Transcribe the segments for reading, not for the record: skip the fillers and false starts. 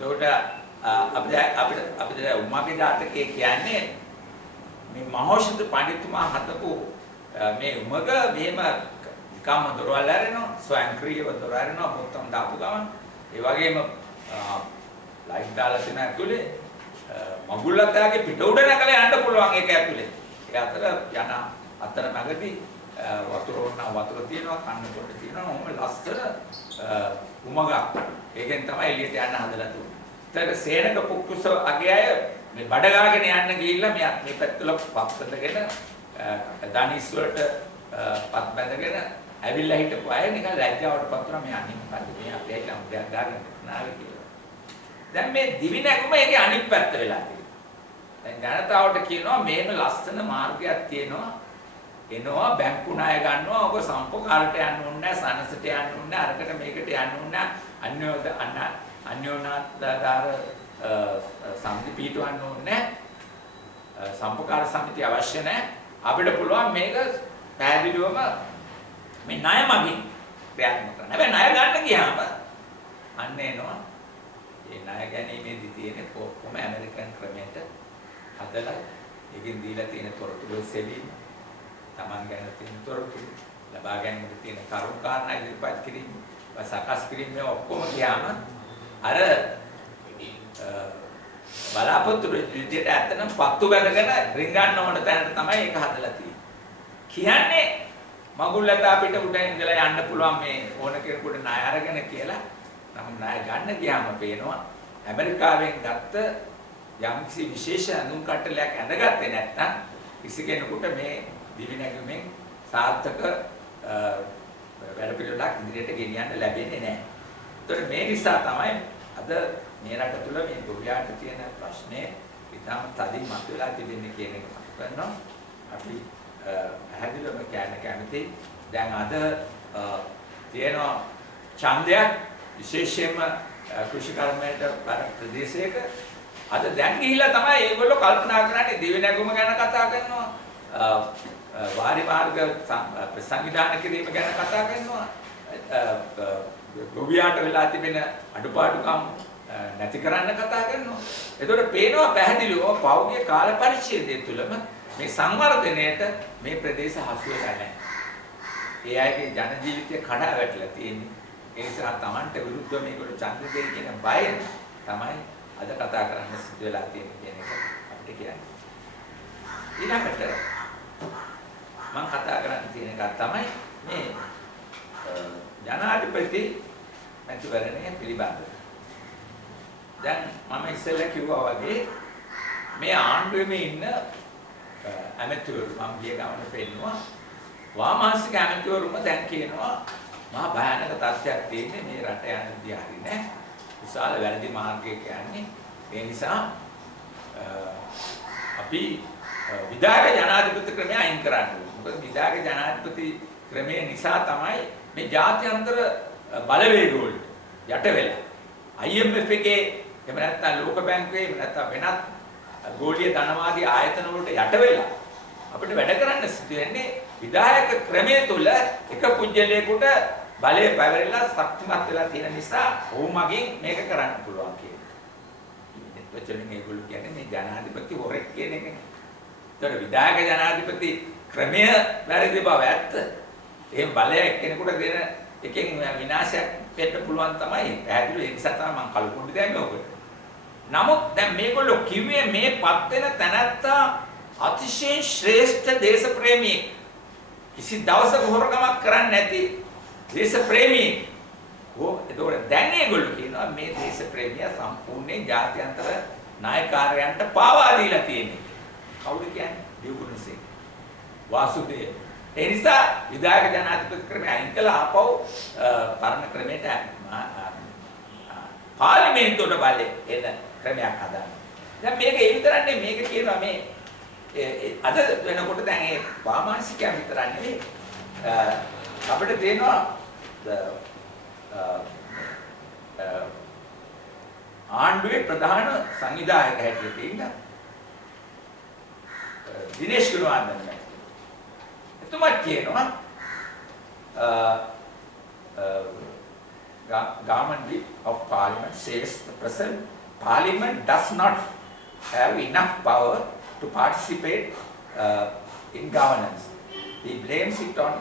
එතකොට අපිට උම්මාගේ ජාතකයේ කියන්නේ මේ මහෞෂධ පඬිතුමා හදපු මේ උමග මෙහෙම නිකම්ම දොරවල් ඇරෙනවා ස්වයංක්‍රීයව දොර ඇරෙනවා පොත්තම් දාපු ගමන් ඒ වගේම ලයිට් දාලා තියෙන ඇතුලේ මගුල්ලතාගේ පිට උඩ නැගලා යන්න පුළුවන් ඒක ඇතුලේ. ඒ අතර යන අතරමැදදී වතුර තියෙනවා කන්න පොඩ තියෙනවා ඔහොම ලස්සන උමගක්. ඒකෙන් තමයි එළියට යන්න හදලා තියෙන්නේ. ඒතර සේනක පුක්කුස අගේ අය මේ බඩ ගාගෙන යන්න ගිහිල්ලා මේ පැත්තල පස්සටගෙන දනිස් වලට පත් බැඳගෙන ඇවිල්ලා හිටපු අය නිකන් ලැජ්ජාවටපත් වුණා මේ අනිත් පැත්ත මේ අපේ ඇයිලා මුදයක් ගන්න නාවේ කියලා. දැන් මේ දිවි නැගුම ඒකේ අනිත් පැත්ත වෙලා තියෙනවා. දැන් ජනතාවට කියනවා මේම ලස්සන මාර්ගයක් තියෙනවා. එනවා බැංකු ණය ගන්නවා ඔබ සම්පකාරට යන්න ඕනේ නැහැ සනසට යන්න ඕනේ නැහැ අරකට මේකට යන්න ඕනේ නැහැ අන්‍යෝන්‍යතාවදාර සම්පති පිටවන්න ඕනේ නැහැ සම්පකාර සමිතිය අවශ්‍ය නැහැ අපිට පුළුවන් මේක පැහැදිලිවම මේ ණය මගින් ප්‍රයත්න කරන්න. හැබැයි ණය ගන්න ගියාම අන්න එනවා මේ ණය ගැනීමේදී තියෙන කොහොම ඇමරිකන් ක්‍රමයට හදලා ඒකෙන් දීලා තියෙන තොරතුරු සෙවීම තමන් ගැන තියෙන තොරතුරු ලබා ගැනීමට තියෙන කරුණු කාරණා ඉදිරිපත් කිරීම සකස් කිරීම මේ ඔක්කොම ගියාම අර බලාපොරොත්තු විදියට ඇත්තනම් පත්තු බැඳගෙන රින්ගන්න ඕන තැනට තමයි ඒක හදලා තියෙන්නේ. කියන්නේ මගුල්ලතා පිට උඩ ඉඳලා යන්න පුළුවන් මේ ඕන කෙනෙකුට ණය අරගෙන කියලා. නම් ණය ගන්න ගියාම පේනවා ඇමරිකාවෙන් ගත්ත යම්කිසි විශේෂ අඳුන් කට්ටලයක් ඇඳගත්තේ නැත්නම් කිසි කෙනෙකුට මේ දිවි නැගුමෙන් සාර්ථක වැඩ පිළිවෙලක් ඉදිරියට ගෙනියන්න ලැබෙන්නේ නැහැ. ඒතර මේ නිසා තමයි අද මේ රට තුළ මේ ගොවියාට තියෙන ප්‍රශ්නේ ඉතාම තදින් මතුවලා තිබෙන්නේ කියන එක මම කරනවා. අපි පැහැදිලිවම කියන්න කැමති දැන් අද තියෙන ඡන්දයක් විශේෂයෙන්ම කෘෂි කර්මයට බර ප්‍රදේශයක අද දැන් ගිහිල්ලා තමයි ඒගොල්ලෝ කල්පනා කරන්නේ දිවි නැගුම ගැන කතා කරනවා. වාරි මාර්ග සංවිධානය කිරීම ගැන කතා කරනවා. ගොවියාට වෙලා තිබෙන අඩුපාඩුකම් නැති කරන්න කතා කරනවා. එතකොට පේනවා පැහැදිලිව පෞද්ගලික කාල පරිච්ඡේදය තුළම මේ සංවර්ධනයට මේ ප්‍රදේශ හසු වෙලා නැහැ. ඒ අයගේ ජන ජීවිතය කඩා වැටලා තියෙන්නේ. ඒ නිසා Tamanට විරුද්ධව මේකට ඡන්ද දෙයි කියන බයෙන් තමයි අද කතා කරන්න සිද්ධ වෙලා තියෙන්නේ කියන එක අපිට කියන්නේ. ඊළඟට මම කතා කරන්න තියෙන එක තමයි මේ ජනාධිපති මැතිවරණය පිළිබඳව. දැන් මම ඉස්සෙල්ලා කිව්වා වගේ මේ ආණ්ඩුවේ ඉන්න ඇමතිවරු මම ගිය ගමන පෙන්නවා වාමාංශික ඇමතිවරුම දැන් කියනවා මහා භයානක තත්ත්වයක් තියෙන්නේ මේ රට යන විදිය හරි නෑ. විශාල වැරදි මාර්ගයක යන්නේ. ඒ නිසා අපි විධායක ජනාධිපති ක්‍රමය අයින් කරන්න ඕනේ. මොකද විධායක ජනාධිපති ක්‍රමය නිසා තමයි මේ ජාත්‍යන්තර බලවේග වලට යට වෙලා IMF එකේ එහෙම නැත්නම් ලෝක බැංකුවේ එහෙම නැත්නම් වෙනත් ගෝලීය ධනවාදී ආයතන වලට යට වෙලා අපිට වැඩ කරන්න සිදු වෙන්නේ විධායක ක්‍රමය තුල එක පුජ්‍යලයකට බලය පැවරෙලා ශක්තිමත් වෙලා තියෙන නිසා ඔහු මගින් මේක කරන්න පුළුවන් කියන එක. එතකොට මේගොල්ලෝ කියන්නේ මේ ජනාධිපති හොරෙක් කියන එක. ඒතර විධායක ජනාධිපති ක්‍රමය වැරදි බව ඇත්ත. එහෙම බලය එක්කෙනෙකුට දෙන එකෙන් විනාශයක් වෙන්න පුළුවන් තමයි. පැහැදිලිව ඒ නිසා තමයි මම කලුකුණ්ඩි දැම්මේ ඔකට. නමුත් දැන් මේගොල්ලෝ කිව්වේ මේපත් වෙන තැනත්තා අතිශයින් ශ්‍රේෂ්ඨ දේශප්‍රේමී කිසි දවසක හොරකමක් කරන්නේ නැති දේශප්‍රේමී. ඒතකොට දැන් මේගොල්ලෝ කියනවා මේ දේශප්‍රේමියා සම්පූර්ණයෙන් ජාත්‍යන්තර නායකාරයන්ට පාවා දීලා තියෙන්නේ. කවුද කියන්නේ? දියුගුණසේ. වාසුදේව. ඒ නිසා විධායක ජනාධිපති ක්‍රමය අයින් කළා ආපහු පරණ ක්‍රමයට පාර්ලිමේන්තුවට බලය එන ක්‍රමයක් හදන්න. දැන් මේක ඒ විතරන්නේ මේක කියනවා මේ අද වෙනකොට දැන් ඒ වාමාංශිකයන් විතර නෙවෙයි අපිට තියෙනවා ආණ්ඩුවේ ප්‍රධාන සංවිධායක හැටියට ඉන්න දිනේෂ් ගුණවර්ධන එතුමා කියනවා Government Whip of Parliament says the present Parliament does not have enough power to participate in governance. He blames it on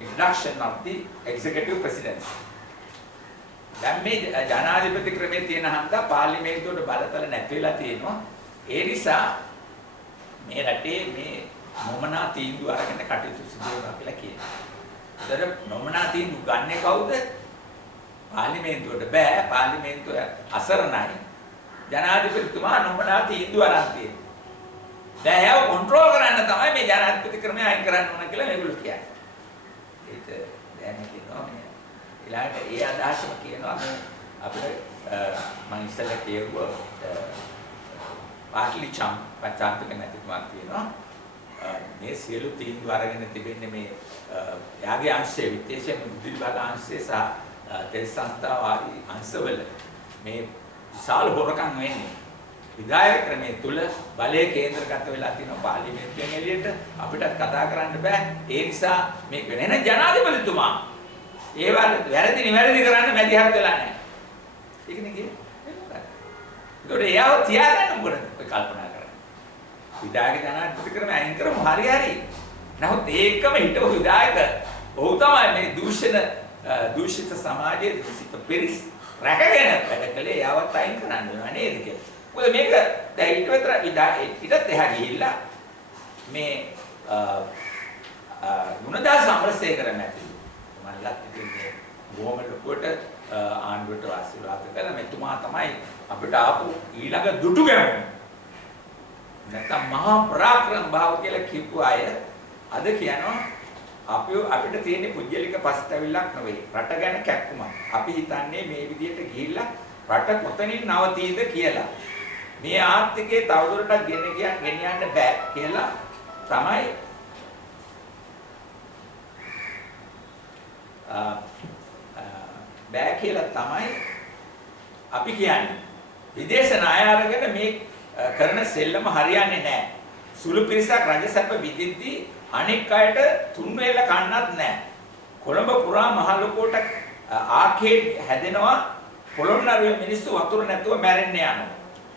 introduction of the executive presidency. දැන් මේ ජනාධිපති ක්‍රමයේ තියෙන හන්දා පාර්ලිමේන්තුවට බලතල නැති වෙලා තියෙනවා. ඒ නිසා මේ රටේ මේ නොමනා තීන්දුව අරගෙන කටයුතු සිදු වෙනවා කියලා කියනවා. ඒතර නොමනා තීන්දුව ගන්නෙ කවුද? පාර්ලිමේන්තුවට බෑ. පාර්ලිමේන්තුව අසරණයි. ජනාධිපතිතුමා නොමනා තීන්දුව අරන් තියෙනවා. දැන් ඒව කන්ට්‍රෝල් කරන්න තමයි මේ ජනාධිපති ක්‍රමය අයින් කරන්න ඕන කියලා මේගොල්ලෝ කියන්නේ. ඒක දැන් කියනවා මේ ඊළඟට ඒ අදහසම කියනවා මේ අපිට මම ඉස්සෙල්ලා කියුවා පාර්ලි චාම්පියන් නැතිතුමා කියනවා මේ සියලු තීන්දුව අරගෙන තිබෙන්නේ මේ යාගේ අංශයේ විශේෂයෙන් බුද්ධි විභාග අංශයේ සහ තෙල් සංස්ථාව ආදී අංශවල මේ විශාල හොරකම් වෙන්නේ විධායක ක්‍රමයේ තුල බලය කේන්ද්‍රගත වෙලා තියෙන පාර්ලිමේන්තුවෙන් එළියට අපිට කතා කරන්න බෑ ඒ නිසා මේ වෙන ජනාධිපතිතුමා ඒවල් වැරදි නිවැරදි කරන්න මැදිහත් වෙලා නැහැ. ඒකනේ කියන්නේ. ඒකට එයාව තියාගන්න මොකටද ඔය කල්පනා කරන්නේ? විධායක ජනාධිපති ක්‍රමය අයින් කරමු හරි. නමුත් ඒකම හිටපු විධායක ඔහු තමයි මේ දූෂිත සමාජයේ දූෂිත පිරිස් රැකගෙන වැඩ කළේ එයාවත් අයින් කරන්න වෙනවා නේද කියලා. මොකද මේක දැන් ඊට විතර ඊටත් එහා ගිහිල්ලා මේ ගුණදාස අමරසේකර මැතිතුමා මල්ලත් ඉතින්නේ බොහොම ලොකුවට ආණ්ඩුවට ආශිර්වාද කළා මෙතුමා තමයි අපිට ආපු ඊළඟ දුටු ගැමුණු නැත්තම් මහා පරාක්‍රම භාව කියලා කියපු අය අද කියනවා අපිට තියෙන පුජ්‍යලික පස්තැවිල්ලක් නෙවෙයි රට ගැන කැක්කුමක් අපි හිතන්නේ මේ විදිහට ගිහිල්ලා රට කොතනින් නවතීද කියලා මේ ආර්ථිකයේ තවදුරටත් ගෙන යන්න බෑ කියලා තමයි බෑ කියලා තමයි අපි කියන්නේ. විදේශ ණය අරගෙන මේ කරන සෙල්ලම හරියන්නේ නැහැ. සුළු පිරිසක් රජසැප විදිද්දී අනෙක් අයට තුන් වේල කන්නත් නැහැ. කොළඹ පුරා මහ ලොකුවට ආකේඩ් හැදෙනවා. පොළොන්නරුවේ මිනිස්සු වතුර නැතුව මැරෙන්න යනවා.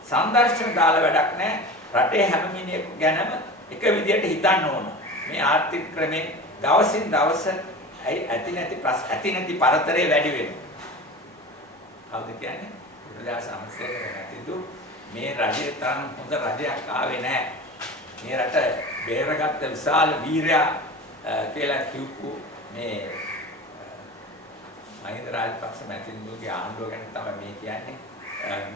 සංදර්ශන දාලා වැඩක් නැහැ. රටේ හැම මිනිහෙකු ගැනම එක විදියට හිතන්න ඕන. මේ ආර්ථික ක්‍රමේ දවසින් දවස ඇති නැති පරතරය වැඩි වෙනවා. කවුද කියන්නේ? බුදුදාස අමරසේකර නැතිදු මේ රජේ තරම් හොඳ රජයක් ආවේ නැහැ. මේ රට බේරගත්ත විශාල වීරයා කියලා කියපු මේ මහින්ද රාජපක්ෂ මැතිතුමාගේ ආණ්ඩුව ගැන තමයි මේ කියන්නේ.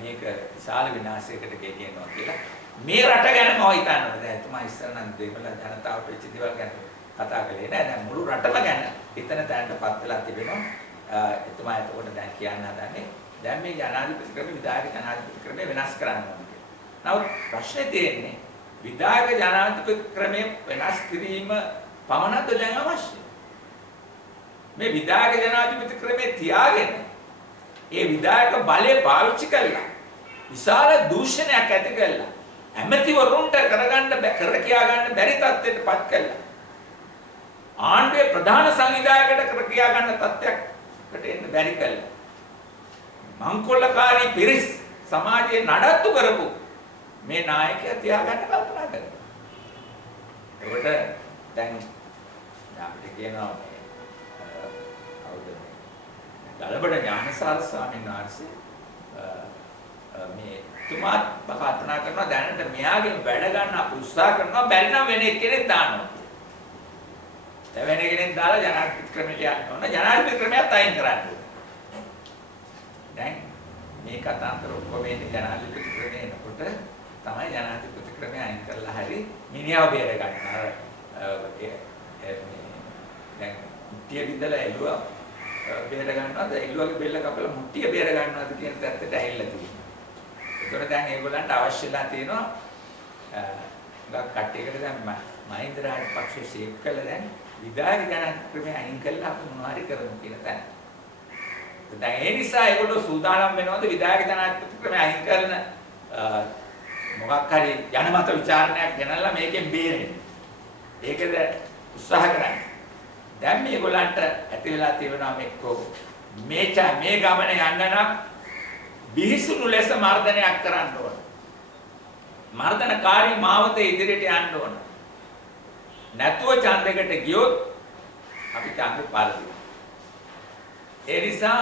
මේක විශාල විනාශයකට ගෙනියනවා කියලා. මේ රට ගැන මම හිතන්නේ දැන් එතුමා ඉස්සර නම් දෙමළ ජනතාවට වෙච්ච දේවල් ගැන කතා කළේ නෑ. දැන් මුළු රටම ගැන හිතන තැනටපත් වෙලා තිබෙනවා. එතුමා එතකොට දැන් කියන්න හදන්නේ දැන් මේ ජනාධිපති ක්‍රම විධායක ජනාධිපති ක්‍රමය වෙනස් කරන්න ඕනේ කියලා. නමුත් ප්‍රශ්නේ තියෙන්නේ විධායක ජනාධිපති ක්‍රමය වෙනස් කිරීම පමණක්ද දැන් අවශ්‍ය? මේ විධායක ජනාධිපති ක්‍රමය තියාගෙන ඒ විධායක බලය පාවිච්චි කළා විශාල දූෂණයක් ඇති කළා ඇමතිවරුන්ට කර කියා ගන්න බැරි තත්ත්වයකටපත් කළා. ආණ්ඩුවේ ප්‍රධාන සංවිධායකයට කර කියා ගන්න තත්ත්වයකට එන්න බැරි කළා. මංකොල්ලකාරී පිරිස් සමාජයේ නඩත්තු කරපු මේ නායකයා තියාගන්න කල්පනා කරනවා. ඒකට දැන් අපිට කියනවා මේ ගලබඩ ඥානසාර ස්වාමීන් වහන්සේ මේ තුමාත් කල්පනා කරනවා දැනට මෙයාගෙන් වැඩ ගන්න අපි උත්සාහ කරනවා බැරි නම් වෙන එක්කෙනෙක් දානවා. දැන් වෙන කෙනෙක් දාලා ජනාධිපති ක්‍රමයට යන්න ඕන. ජනාධිපති ක්‍රමයට අයින් කරන්න ඕන. දැන් මේ කතාන්තර ඔක්කොම එන්නේ ජනාධිපති ක්‍රමේ එනකොට තමයි ජනාධිපති ක්‍රමය අයින් කරලා හරි මිනිහව බේර ගන්න. දැන් මුට්ටිය විදලා එළුවා බේර ගන්නවද එළුවගේ බෙල්ල කපලා මුට්ටිය බේර ගන්නවද කියන තත්ත්වයට ඇවිල්ලා තියෙනවා. ඒකට දැන් ඒගොල්ලන්ට අවශ්‍යලා තියෙනවා කට්ටියකට දැන් මහින්ද රාජපක්ෂ ෂේප් කළා දැන් විධායක ජනාධිපති ක්‍රමය අයින් කළා අපි මොනවාරි කරමු කියලා දැන්. දැන් ඒ නිසා ඒගොල්ලෝ සූදානම් වෙනවද විධායක ජනාධිපති ක්‍රමය අයින් කරන මොකක් හරි ජනමත විචාරණයක් ගෙනල්ලා මේකෙන් බේරෙන්න. ඒකද උත්සාහ කරන්නේ. දැන් මේගොල්ලන්ට ඇති වෙලා තියෙනවා මේකෝ මේ ගමනේ යන්න නම් බිහිසුණු ලෙස මර්ධනයක් කරන්න ඕන. මර්ධනකාරී මාවතේ ඉදිරියට යන්න ඕන. නැතුව ඡන්දයකට ගියොත් අපි ඡන්ද පාරදී. ඒ නිසා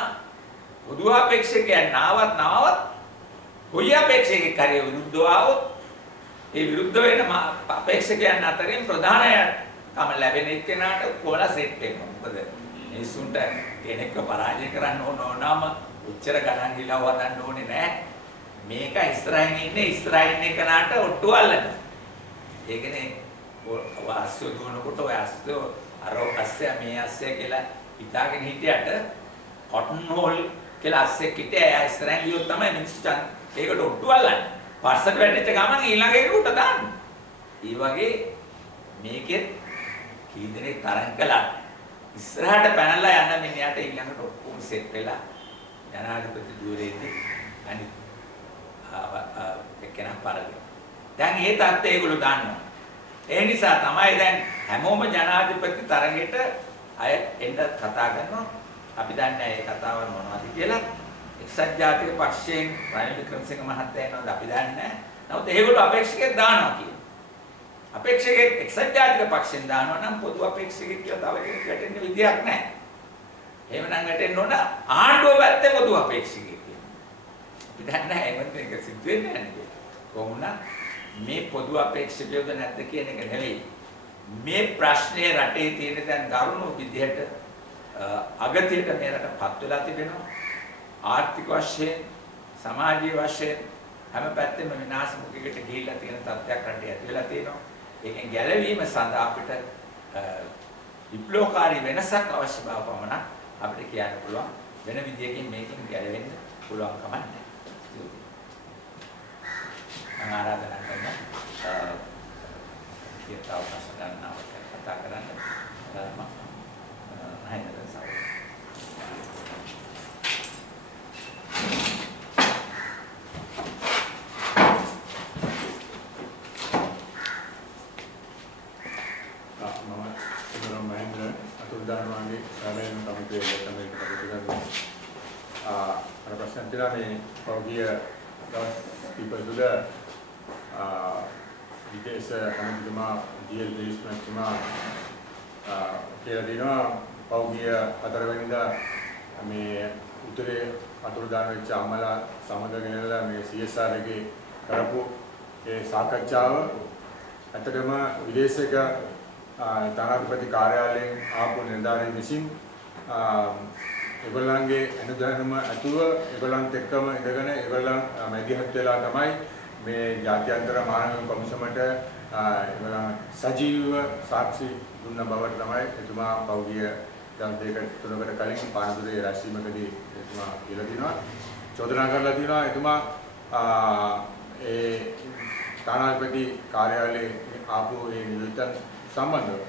පොදු අපේක්ෂකයන් නාවත් කොයි අපේක්ෂකෙක් හරි විරුද්ධව ආවොත් ඒ විරුද්ධ වෙන අපේක්ෂකයන් අතරින් ප්‍රධානයකම ලැබෙන එක්කෙනාට කොහොලා සෙට් වෙනවා. මොකද මිනිසුන්ට කෙනෙක්ව පරාජය කරන්න ඕනම උච්චර ගණන් ගිලව හදන්න ඕනේ නැහැ. මේක ඉස්සරහින් ඉන්න කෙනාට ඔට්ටු අල්ලන. ඒකනේ වාස්තු දුනකොට ඔය අස්තු අර අස්සය මේ අස්සය කියලා හිතාගෙන හිටියට කොටන් හෝල් කියලා අස්සෙක් හිටියා. එයා ඉස්සරහින් ගියොත් තමයි මිනිස්සු ඒකට ඔට්ටු අල්ලන්නේ. පස්සට වැටෙච්ච ගමන් ඊළඟ එක උට දාන්න. ඒ වගේ මේකෙත් කී දෙනෙක් තරං කළා. ඉස්සරහට පැනලා යන මිනිහට ඊළඟට ඔක්කොම සෙට් වෙලා ජනාධිපති ධූරයේදී අනිත් එක්කෙනා පරදි. දැන් මේ தත්ත්වය ඒගොල්ලෝ දන්නවා. ඒ නිසා තමයි දැන් හැමෝම ජනාධිපති තරගෙට අය එන්න කතා කරනවා. අපි දන්නේ මේ කතාව මොනවද කියලා. එක්සත් ජාතික පක්ෂයෙන් රනිල් වික්‍රමසිංහ මහත්තයා එනවාද අපි දන්නේ නැහැ. නමුත් ඒගොල්ලෝ අපේක්ෂකෙක් දානවා කියන. අපේක්ෂකෙක් එක්සත් ජාතික පක්ෂයෙන් දානවා නම් පොදු අපේක්ෂකෙක් කියලා තව කෙනෙක් වැටෙන්න විදියක් නැහැ. එහෙමනම් වැටෙන්න ඕන ආණ්ඩුව පැත්තේ පොදු අපේක්ෂකෙක් කියන. අපි දන්නේ නැහැ එහෙම එක සිද්ධ වෙන්නේ නැහැ. කොහොමද මේ පොදු අපේක්ෂකයෝද නැද්ද කියන එක නෙවෙයි. මේ ප්‍රශ්නේ රටේ තියෙන දැන් දරුණු විදිහට අගතියට මේ රටපත් වෙලා තිබෙනවා. ආර්ථික වශයෙන් සමාජීය වශයෙන් හැම පැත්තෙම විනාශ මුඛයකට ගිහිල්ලා තියෙන තත්ත්වයක් රටේ ඇති වෙලා තියෙනවා. ඒකෙන් ගැලවීම සඳහා අපිට විප්ලවකාරී වෙනසක් අවශ්‍ය බව පමණක් අපිට කියන්න පුළුවන්. වෙන විදියකින් මේකෙන් ගැලවෙන්න පුළුවන් කමක් නැහැ. මම ආරාධනා කරනවා කීයට අවකාශ ගන්නව කතා කරන්න මම නැහැද සාව. මේ පෞද්ගලික දවස් කීප තුළ විදේශ කමිටුතුමා ජීඑල් දේශපාලනතුමා කියලා දෙනවා පෞද්ගලික 4 වෙනිදා මේ උතුරේ අතුරුදාන වෙච්ච අම්මලා සමග ගෙනල්ලා මේ CSR එකේ කරපු ඒ සාකච්ඡාව ඇත්තටම විදේශික තානාපති කාර්යාලයෙන් ආපු නිලධාරීන් විසින් ඒගොල්ලන්ගේ අනුදානම අතුව ඒගොල්ලන්ත් එක්කම ඉඳගෙන ඒගොල්ලන් මැදිහත් වෙලා තමයි මේ ජාත්‍යන්තර මානව කොමිසමට ඒගොල්ලන් සජීවව සාක්ෂි දුන්න බවට තමයි එතුමා පෞද්ගලික දවස් දෙක තුනකට කලින් පානදුරේ රැස්වීමකදී එතුමා කියලා දිනවා චෝදනා කරලා දිනවා එතුමා ඒ තානාපති කාර්යාලයේ ආපු ඒ නියුතන් සම්බන්ධව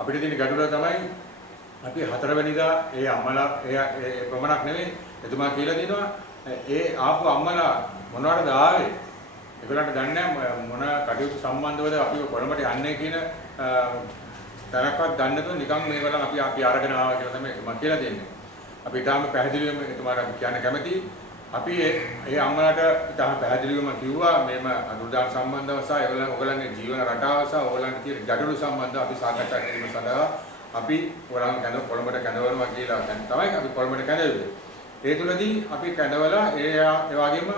අපිට තියෙන ගැටලුව තමයි අපි 4 වෙනිදා ඒ අම්මලා ඒ ප්‍රමාණක් නෙවෙයි එතුමා කියලා දිනවා ඒ ආපු අම්මලා මොනවටද ආවේ ඒගොල්ලන්ට දන්නේ මොන කටයුතු සම්බන්ධවද අපි කොළඹට යන්නේ කියන තරක්වත් දන්නේ නැතුව නිකන් මේගොල්ලන් අපි අරගෙන ආවා කියලා තමයි එතුමා කියලා දෙන්නේ. අපි ඊටාම පැහැදිලිවම එතුමාට අපි කියන්න කැමතියි. අපි ඒ අම්මලාට ඊටාම පැහැදිලිවම කිව්වා මේම අනුදාන සම්බන්ධව සහ ඒගොල්ලන්ගේ ජීවන රටාව සහ ඕගොල්ලන්ගේ තියෙන ගැටලු සම්බන්ධව අපි සාකච්ඡා කිරීම සඳහා අපි ඔයාලන් කොළඹට කැඳවනවා කියලා දැන් තමයි අපි කොළඹට කැඳවුවේ. ඒ තුලදී අපි කැඳවලා ඒ වගේම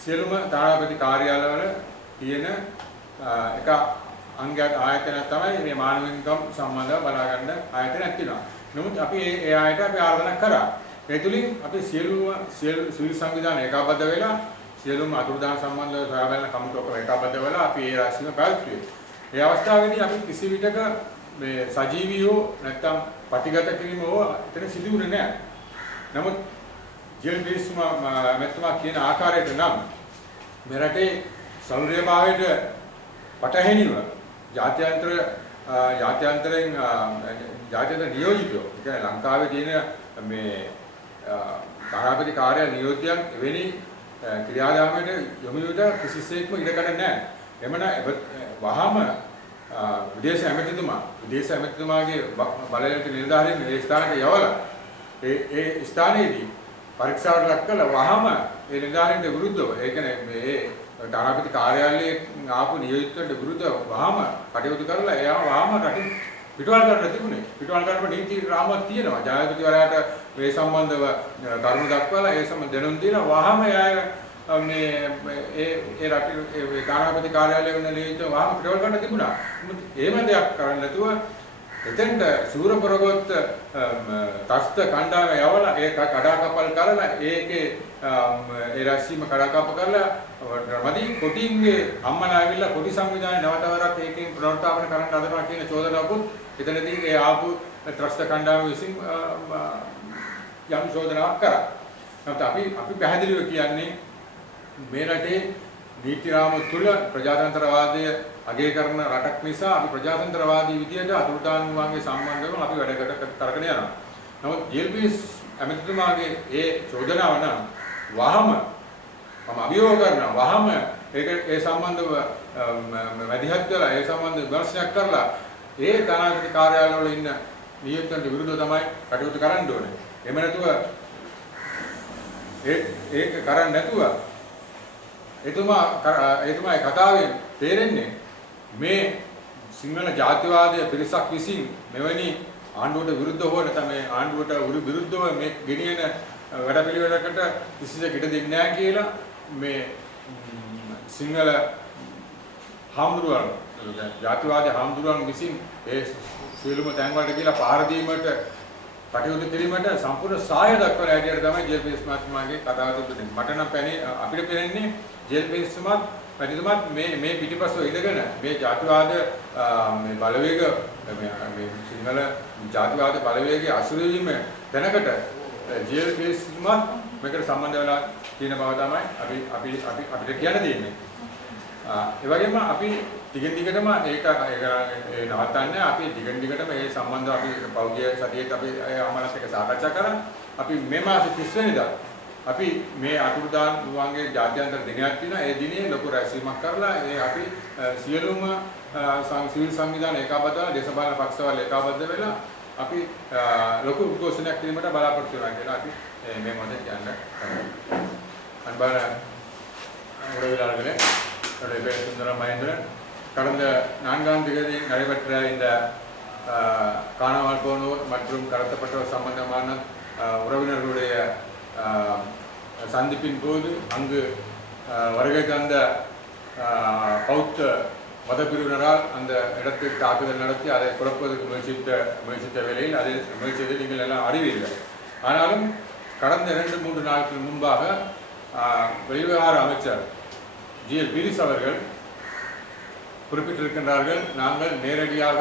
සියලුම තානාපති කාර්යාලවල තියෙන එක අංගයක් ආයතනයක් තමයි මේ මානව හිමිකම් සම්බන්ධව බලා ගන්න ආයතනයක් තියෙනවා. නමුත් අපි ඒ ආයතනයට අපි ආරාධනා කරා. ඒ තුලින් අපි සිවිල් සංවිධාන ඒකාබද්ධ වෙලා සියලුම අතුරුදහන් සම්බන්ධව සොයා බලන කමිටු ඔක්කොම ඒකාබද්ධ වෙලා අපි ඒ රැස්වීම පැවැත්වුවේ. ඒ අවස්ථාවේදී අපි කිසි විටක මේ සජීවීව නැත්තම් පටිගත කිරීම හෝ එතන සිදු වුණේ නැහැ. නමුත් ජීල් මෙතුමා කියන ආකාරයට නම් මෙරටේ සෞන්දර්යභාවයට පටහැනිව ජාත්‍යන්තර නියෝජිතයෝ කියන්නේ ලංකාවේ තියෙන මේ තානාපති කාර්යාලය නියෝජිතයන් එවැනි ක්‍රියාදාමයට යොමු වෙන්න කිසිසේත්ම ඉඩකඩ නැහැ. එමන වහම විදේශ ඇමතිතුමාගේ බලයට නිලධාරීන් මේ ස්ථානට යවලා ඒ ස්ථානයේදී පරීක්ෂාවට ලක් කළා වහම ඒ නිලධාරීන්ට විරුද්ධව ඒ කියන්නේ මේ තානාපති කාර්යාලයේ ආපු නියෝජිතවන්ට විරුද්ධව වහම කටයුතු කරලා එයා වහම රටින් පිටවල් කරන්න තිබුණේ. පිටවල් කරන්න නීති රාමුවක් තියෙනවා. ජනාධිපතිවරයාට මේ සම්බන්ධව කරුණු දක්වලා ඒ සම්බන්ධ දැනුම් දීලා වහම එයා මේ ඒ රටේ ඒ තානාපති කාර්යාලයේ වුණ නියෝජිතව වහම පිටවල් කරන්න තිබුණා. එහෙම දෙයක් කරන්න නැතුව එතෙන්ට සූරපරගොත් තස්ත කණ්ඩායම යවලා ඒ කඩාකප්පල් කරලා ඒකේ ඒ රැස්වීම කඩාකප්ප කරලා රමදී කොටින්ගේ අම්මලා ආවිල්ලා කොටි සංවිධානය නැවතවරක් ඒකෙන් ප්‍රවර්තන කරන්න හදනවා කියන චෝදනාවකුත් එතනදී ඒ ආපු ත්‍රස්ත කණ්ඩායම විසින් යම් චෝදනාවක් කරා. නැත්නම් අපි පැහැදිලිව කියන්නේ මේ රටේ නීති රාමුව තුල ප්‍රජාතන්ත්‍රවාදය අගය කරන රටක් නිසා අපි ප්‍රජාතන්ත්‍රවාදී විදියට අතුරුදාන්වන්ගේ සම්බන්ධව අපි වැඩකට කරගෙන යනවා. නමුත් ජෙල්පීස් ඇමතිතුමාගේ ඒ චෝදනාව නම් වහම මම අභියෝග කරනවා වහම ඒක ඒ සම්බන්ධව වැඩිහත් වෙලා ඒ සම්බන්ධ විමර්ශනයක් කරලා ඒ තානාපති කාර්යාලවල ඉන්න නියෝජිතන්ට විරුද්ධව තමයි කටයුතු කරන්න ඕනේ. එහෙම නැතුව ඒක කරන්නේ නැතුව එතුමා කතාවෙන් තේරෙන්නේ මේ සිංහල ජාතිවාදයේ පිරිසක් විසින් මෙවැනි ආණ්ඩුවට විරුද්ධව හෝ නැත්නම් මේ ආණ්ඩුවට විරුද්ධව මේ ගෙනියන වැඩපිළිවෙලකට කිසිසේත් ඉඩ දෙන්නේ නැහැ කියලා මේ සිංහල හාමුදුරුවෝ ජාතිවාදී හාමුදුරුවෝ විසින් ඒ සියලුම තැන් වලට කියලා පහර දීමට කටයුතු කිරීමට සම්පූර්ණ සහාය දක්වන හැටියට තමයි ජෙල්පීස් මහත්මයාගේ කතාව තිබුණේ. මට නම් අපිට පේන්නේ ජෙල්පීස් මහත්මයාත් මේ පිටිපස්සෙ ඉඳගෙන මේ ජාතිවාද මේ බලවේග මේ සිංහල ජාතිවාද බලවේගයේ අසුරු වීම දැනකට ජෙල්පීස් මේකට සම්බන්ධ වෙලා තියෙන බව තමයි අපිට කියන්න දෙන්නේ. ඒ වගේම අපි දිගින් දිගටම ඒක නවත්තන්නේ අපි දිගින් දිගටම මේ සම්බන්ධව අපි පෞද්ගලික සතියේත් අපි අමනස් එක සාකච්ඡා කරා. අපි මේ මාසේ 30 වෙනිදා අපි මේ අතුරුදාන් වුවන්ගේ ජාත්‍යන්තර දිනයක් තියෙනවා. ඒ දිනේ ලොකු රැස්වීමක් කරලා ඒ අපි සියලුම සිවිල් සංවිධාන ඒකාබද්ධව දේශපාලන පක්ෂවල ඒකාබද්ධ වෙලා අපි ලොකු උද්ඝෝෂණයක් කිරීමට බලාපොරොත්තු වෙනවා කියලා අපි මේ මොහොතේ කියන්නේ. අන්බර உறவினர்களே என்னுடைய பேர் சுந்தரம் மகேந்திரன். கடந்த 4ஆம் தேதி நடைபெற்ற இந்த காணாமல் போனோர் மற்றும் கடத்தப்பட்டோர் சம்பந்தமான உறவினர்களுடைய சந்திப்பின் போது அங்கு வருகை தந்த பௌத்த மதப்பிரிவினரால் அந்த இடத்தில் தாக்குதல் நடத்தி அதை குழப்பதற்கு முயற்சித்த வேளையில் அதை முயற்சியதை நீங்கள் எல்லாம் அறிவீர்கள். ஆனாலும் கடந்த 2-3 நாட்கள் முன்பாக வெளிவிவகார அமைச்சர் ஜிஎல் பீரிஸ் அவர்கள் குறிப்பிட்டிருக்கின்றார்கள், நாங்கள் நேரடியாக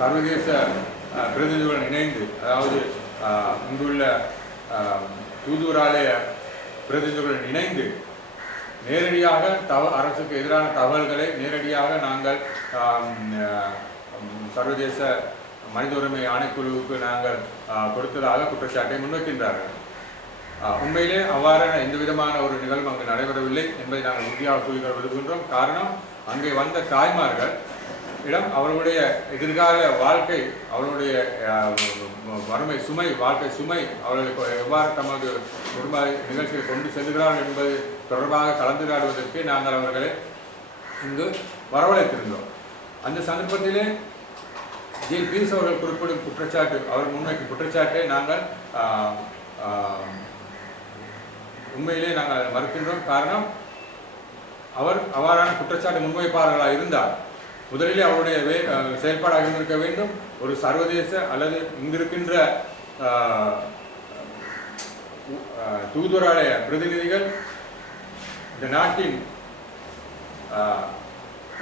சர்வதேச பிரதிநிதிகளுடன் இணைந்து, அதாவது இங்குள்ள தூதுவராலய பிரதிநிதிகளுடன் இணைந்து நேரடியாக அரசுக்கு எதிரான தகவல்களை நேரடியாக நாங்கள் சர்வதேச மனித உரிமை ஆணைக்குழுவுக்கு நாங்கள் கொடுத்ததாக குற்றச்சாட்டை முன்வைக்கின்றார்கள். உண்மையிலே அவ்வாறான எந்த விதமான ஒரு நிகழ்வு அங்கு நடைபெறவில்லை என்பதை நாங்கள் உறுதியாக கூறி வருகின்றோம். காரணம், அங்கே வந்த தாய்மார்கள் இடம் அவர்களுடைய எதிர்கால வாழ்க்கை, அவர்களுடைய வறுமை சுமை, வாழ்க்கை சுமை, அவர்களுக்கு எவ்வாறு தமது குடும்ப நிகழ்ச்சியை கொண்டு செல்கிறார்கள் என்பது தொடர்பாக கலந்துரையாடுவதற்கு நாங்கள் அவர்களை இங்கு வரவழைத்திருந்தோம். அந்த சந்தர்ப்பத்திலே ஜிஎல் பீரிஸ் அவர்கள் குறிப்பிடும் குற்றச்சாட்டு, அவர் முன்வைக்கும் குற்றச்சாட்டை நாங்கள் உண்மையிலே நாங்கள் மறுக்கின்றோம். காரணம், அவர் அவ்வாறான குற்றச்சாட்டு முன்வைப்பாளர்களாக இருந்தார் முதலிலே அவருடைய செயல்பாடாக இருந்திருக்க வேண்டும். ஒரு சர்வதேச அல்லது இங்கிருக்கின்ற தூதுவராலய பிரதிநிதிகள் இந்த நாட்டின்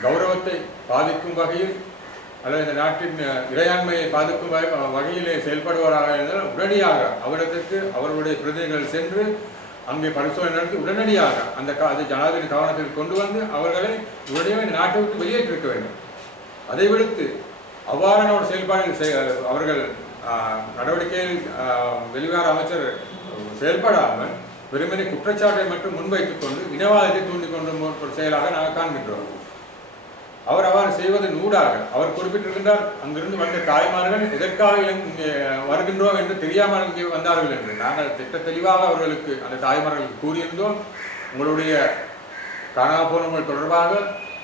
கௌரவத்தை பாதிக்கும் வகையில் அல்லது இந்த நாட்டின் இறையாண்மையை பாதிக்கும் வகையிலே செயல்படுவராக இருந்தால் உடனடியாக அவரிடத்திற்கு அவர்களுடைய பிரதிநிதிகள் சென்று அங்கே பரிசோதனை நடத்தி உடனடியாக அது ஜனாதிபதி கவனத்தில் கொண்டு வந்து அவர்களை உடனடியாக இந்த நாட்டை விட்டு வெளியேற்றிருக்க வேண்டும். அதை விடுத்து அவ்வாறான ஒரு செயல்பாடுகள் அவர்கள் நடவடிக்கையில் வெளிவிவகார அமைச்சர் செயல்படாமல் வெறுமனே குற்றச்சாட்டை மட்டும் முன்வைத்துக் கொண்டு இனவாதத்தை தூண்டிக் கொண்டு ஒரு செயலாக நாங்கள் காண்கின்றோம். அவர் அவ்வாறு செய்வதன் ஊடாக அவர் குறிப்பிட்டிருக்கின்றார், அங்கிருந்து வந்த தாய்மார்கள் எதற்காக இங்கே வருகின்றோம் என்று தெரியாமல் இங்கே வந்தார்கள் என்று. நாங்கள் திட்ட தெளிவாக அவர்களுக்கு அந்த தாய்மார்களுக்கு கூறியிருந்தோம், உங்களுடைய காணாமல் போனவர்கள் தொடர்பாக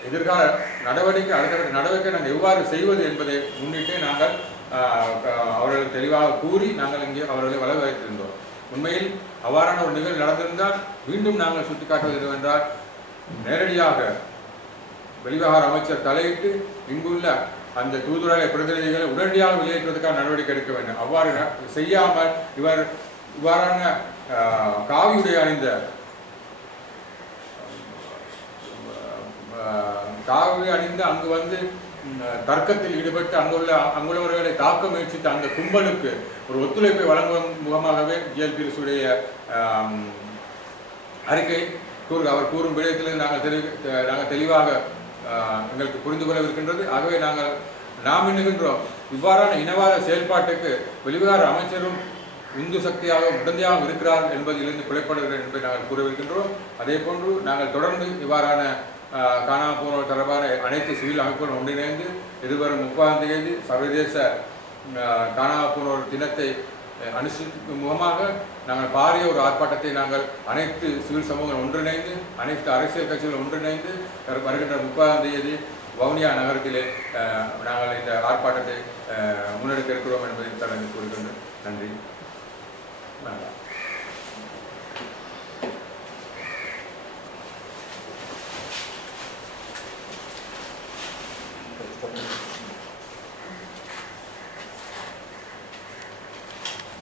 எதிர்கால நடவடிக்கை அடுத்த நடவடிக்கை நாங்கள் எவ்வாறு செய்வது என்பதை முன்னிட்டு நாங்கள் அவர்களுக்கு தெளிவாக கூறி நாங்கள் இங்கே அவர்களை வளர வைத்திருந்தோம். உண்மையில் அவ்வாறான ஒரு நிகழ்வு நடந்திருந்தால் மீண்டும் நாங்கள் சுட்டிக்காட்டுவது என்னவென்றால், நேரடியாக வெளிவிவகார அமைச்சர் தலையிட்டு இங்குள்ள அந்த தூதுவரை பிரதிநிதிகளை உடனடியாக வெளியேற்றுவதற்கான நடவடிக்கை எடுக்க வேண்டும். அவ்வாறு செய்யாமல் இவ்வாறான காவியுடைய அணிந்த காவி அணிந்து அங்கு வந்து தர்க்கத்தில் ஈடுபட்டு அங்குள்ளவர்களை தாக்க முயற்சித்த அந்த கும்பலுக்கு ஒரு ஒத்துழைப்பை வழங்கும் முகமாகவே ஜிஎல்பிஎஸ்டைய அறிக்கை அவர் கூறும் விடயத்தில் நாங்கள் தெளிவாக எங்களுக்கு புரிந்து கொள்ளவிருக்கின்றது. ஆகவே நாம் எண்ணுகின்றோம், இவ்வாறான இனவாத செயல்பாட்டுக்கு வெளிவிவகார அமைச்சரும் இந்து சக்தியாக உடந்தையாக இருக்கிறார் என்பதிலிருந்து பிழைப்படுகிறது என்பதை நாங்கள் கூறவிருக்கின்றோம். அதே போன்று நாங்கள் தொடர்ந்து இவ்வாறான காணாமல் போனோர் தொடர்பான அனைத்து சிவில் அமைப்புகளும் ஒன்றிணைந்து எதிர்வரும் 30ஆம் தேதி சர்வதேச காணாமல் போனோர் தினத்தை அனுசரிக்கும் முகமாக நாங்கள் பாரிய ஒரு ஆர்ப்பாட்டத்தை நாங்கள் அனைத்து சிவில் சமூகங்கள் ஒன்றிணைந்து அனைத்து அரசியல் கட்சிகள் ஒன்றிணைந்து வருகின்ற 30ஆம் தேதி வவுனியா நகரத்திலே நாங்கள் இந்த ஆர்ப்பாட்டத்தை முன்னெடுக்க இருக்கிறோம் என்பதை தொடர்ந்து கூறுகின்றோம். நன்றி. வணக்கம்.